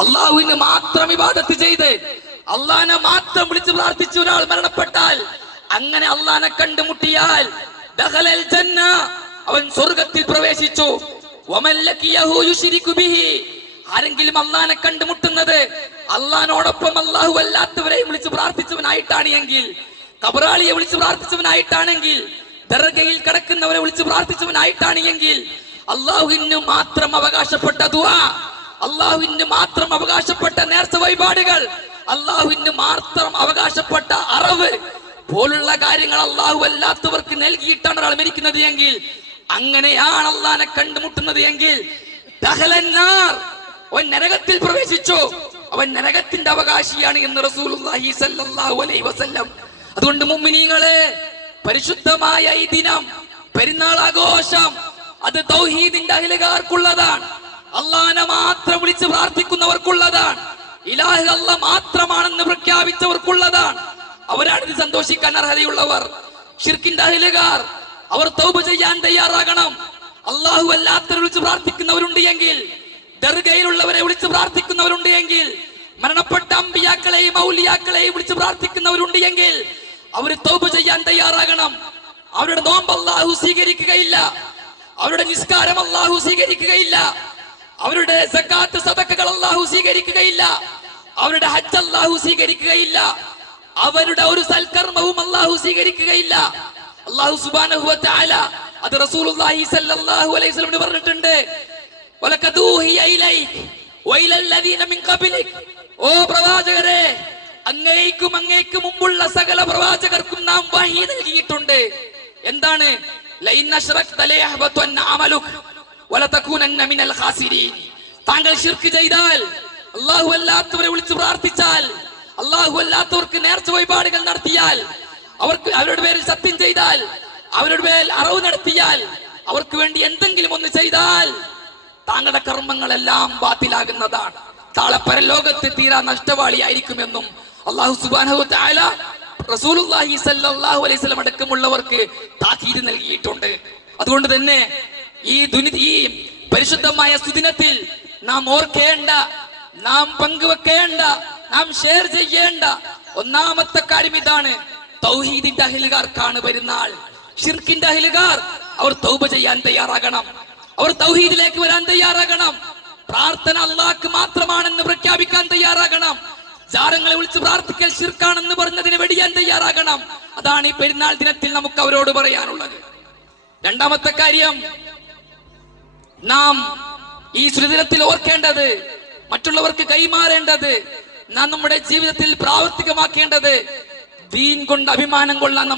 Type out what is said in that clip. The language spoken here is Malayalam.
അള്ളാഹുവിന് മാത്രം ഇബാദത്ത് ചെയ്ത് അള്ളാഹിനെ മാത്രം വിളിച്ച് പ്രാർത്ഥിച്ച ഒരാൾ മരണപ്പെട്ടാൽ, അങ്ങനെ അള്ളാഹിനെ കണ്ടുമുട്ടിയാൽ ദഖലൽ ജന്ന, അവൻ സ്വർഗ്ഗത്തിൽ പ്രവേശിച്ചു. വമൻ ലഖിയഹു യുശ്രികു ബിഹി, ആരെങ്കിലും അള്ളാഹിനെ കണ്ടുമുട്ടുന്നത് അള്ളാഹിനോടൊപ്പം അല്ലാഹു അല്ലാത്തവരെയും വിളിച്ച് പ്രാർത്ഥിച്ചവനായിട്ടാണ് എങ്കിൽ, ഖബറാളിയെ വിളിച്ച് പ്രാർത്ഥിച്ചവനായിട്ടാണെങ്കിൽ, ദർഗയിൽ കിടക്കുന്നവരെ വിളിച്ച് പ്രാർത്ഥിച്ചവനായിട്ടാണ് എങ്കിൽ, അള്ളാഹുവിന് മാത്രം അവകാശപ്പെട്ട ദുആ, അള്ളാഹുവിന് മാത്രം അവകാശപ്പെട്ട നേർച്ച വഴിപാടുകൾ, അള്ളാഹുവിന് മാത്രം അവകാശപ്പെട്ട അറിവ് പോലുള്ള കാര്യങ്ങൾ അള്ളാഹു അല്ലാത്തവർക്ക് നൽകിയിട്ടാണ് ഒരാൾ മരിക്കുന്നത് എങ്കിൽ, അങ്ങനെയാണ് അള്ളാഹിനെ കണ്ടുമുട്ടുന്നത് എങ്കിൽ ദഖലന്നാർ, അവൻ നരകത്തിൽ പ്രവേശിച്ചു, അവൻ നരകത്തിന്റെ അവകാശിയാണ് എന്ന് റസൂലുള്ളാഹി സ്വല്ലല്ലാഹു അലൈഹി വസല്ലം. അതുകൊണ്ട് മുഅ്മിനീങ്ങളെ, പരിശുദ്ധമായ ഈ ദിനം, പെരുന്നാൾ ആഘോഷം, അത് തൗഹീദിന്റെ അഹ്ലുകാർക്കുള്ളതാണ്. അള്ളാഹിനെ മാത്രം വിളിച്ച് പ്രാർത്ഥിക്കുന്നവർക്കുള്ളതാണ്. ഇലാഹ് അല്ലാഹ് മാത്രമാണെന്ന് പ്രഖ്യാപിച്ചവർക്കുള്ളതാണ്. അവരാണ് ഇത് സന്തോഷിക്കാൻ അർഹതയുള്ളവർ. ശിർക്കിന്റെ അഹ്ലുകാർ, അവർ തൗബ ചെയ്യാൻ തയ്യാറാകണം. അള്ളാഹു അല്ലാത്തവരെ വിളിച്ച് പ്രാർത്ഥിക്കുന്നവരുണ്ട് എങ്കിൽ, ദർഗയിലുള്ളവരെ വിളിച്ച് പ്രാർത്ഥിക്കുന്നവരുണ്ട് എങ്കിൽ, മരണപ്പെട്ട അമ്പിയാക്കളെയും ഔലിയാക്കളെയും വിളിച്ച് പ്രാർത്ഥിക്കുന്നവരുണ്ട് എങ്കിൽ അവർ തൗബ ചെയ്യാൻ തയ്യാറാകണം. അവരുടെ നോമ്പ് അല്ലാഹു സ്വീകരിക്കുകയില്ല, അവരുടെ നിസ്കാരം അല്ലാഹു സ്വീകരിക്കുകയില്ല, അവരുടെ സകാത്ത് സദഖകൾ അല്ലാഹു സ്വീകരിക്കുകയില്ല, അവരുടെ ഹജ്ജ് അല്ലാഹു സ്വീകരിക്കുകയില്ല, അവരുടെ ഒരു സൽക്കർമ്മവും അല്ലാഹു സ്വീകരിക്കുകയില്ല. അല്ലാഹു സുബ്ഹാനഹു വ തആല അത് റസൂലുള്ളാഹി സ്വല്ലല്ലാഹു അലൈഹി വസല്ലം പറഞ്ഞിട്ടുണ്ട്, വലഖദ് ഊഹിയ ഇലൈക വഇലല്ലദീന മിൻ ഖബ്ലിക, ഓ പ്രവാചകരെ, അങ്ങേക്കും മുമ്പുള്ള സകല പ്രവാചകർക്കും നാം വഹി നൽകിയിട്ടുണ്ട്. എന്താണ്? ലഇൻ അശ്റക്ത ലയഹ്ബതന്ന അമലുക വലതകൂനന്ന മിനൽ ഖാസിരീൻ. താങ്കൾ ശിർക്ക് ചെയ്താൽ, അല്ലാഹു അല്ലാത്തവരെ വിളിച്ച് പ്രാർത്ഥിച്ചാൽ, അല്ലാഹു അല്ലാത്തവർക്ക് നേർച്ച വഴിപാടുകൾ നടത്തിയാൽ, അവരുടെ പേരിൽ സത്യം ചെയ്താൽ, അവരുടെ പേരിൽ അറവ് നടത്തിയാൽ, അവർക്ക് വേണ്ടി എന്തെങ്കിലും ഒന്ന് ചെയ്താൽ താങ്കളുടെ കർമ്മങ്ങളെല്ലാം ബാത്തിലാകുന്നതാണ്. താളെ പരലോകത്ത് തീരാ നഷ്ടവാളിയായിരിക്കുമെന്നും അല്ലാഹു സുബ്ഹാനഹു വ തആല റസൂലുള്ളാഹി സ്വല്ലല്ലാഹു അലൈഹി വസല്ലം അടക്കമുള്ളവർക്ക് താക്കീത് നൽകിയിട്ടുണ്ട്. അതുകൊണ്ട് തന്നെ ഈ പരിശുദ്ധമായ സുദിനത്തിൽ നാം ഓർക്കേണ്ട, നാം പങ്കുവെക്കേണ്ട, നാം ഷെയർ ചെയ്യേണ്ട ഒന്നാമത്തെ കാര്യം ഇതാണ്: തൗഹീദിന്റെ അഹ്ലുകാർക്കാണ് പെരുന്നാൾ. ശിർക്കിന്റെ അഹ്ലുകാർ അവർ തൗബ ചെയ്യാൻ തയ്യാറാകണം, അവർ തൗഹീദിലേക്ക് വരാൻ തയ്യാറാകണം, പ്രാർത്ഥന അല്ലാഹ്ക്ക് മാത്രമാണെന്ന് പ്രഖ്യാപിക്കാൻ തയ്യാറാകണം, ജാരങ്ങളെ വിളിച്ച് പ്രാർത്ഥിക്കൽ ശിർക്കാണെന്ന് പറഞ്ഞതിനെ വെടിയാൻ തയ്യാറാകണം. അതാണ് ഈ പെരുന്നാൾ ദിനത്തിൽ നമുക്ക് അവരോട് പറയാനുള്ളത്. രണ്ടാമത്തെ കാര്യം, നാം ഈ സുദിനത്തിൽ ഓർക്കേണ്ടത്, മറ്റുള്ളവർക്ക് കൈമാറേണ്ടത്, നാം നമ്മുടെ ജീവിതത്തിൽ പ്രാവർത്തികമാക്കേണ്ടത്, ദീൻ കൊണ്ട് അഭിമാനം കൊള്ളാൻ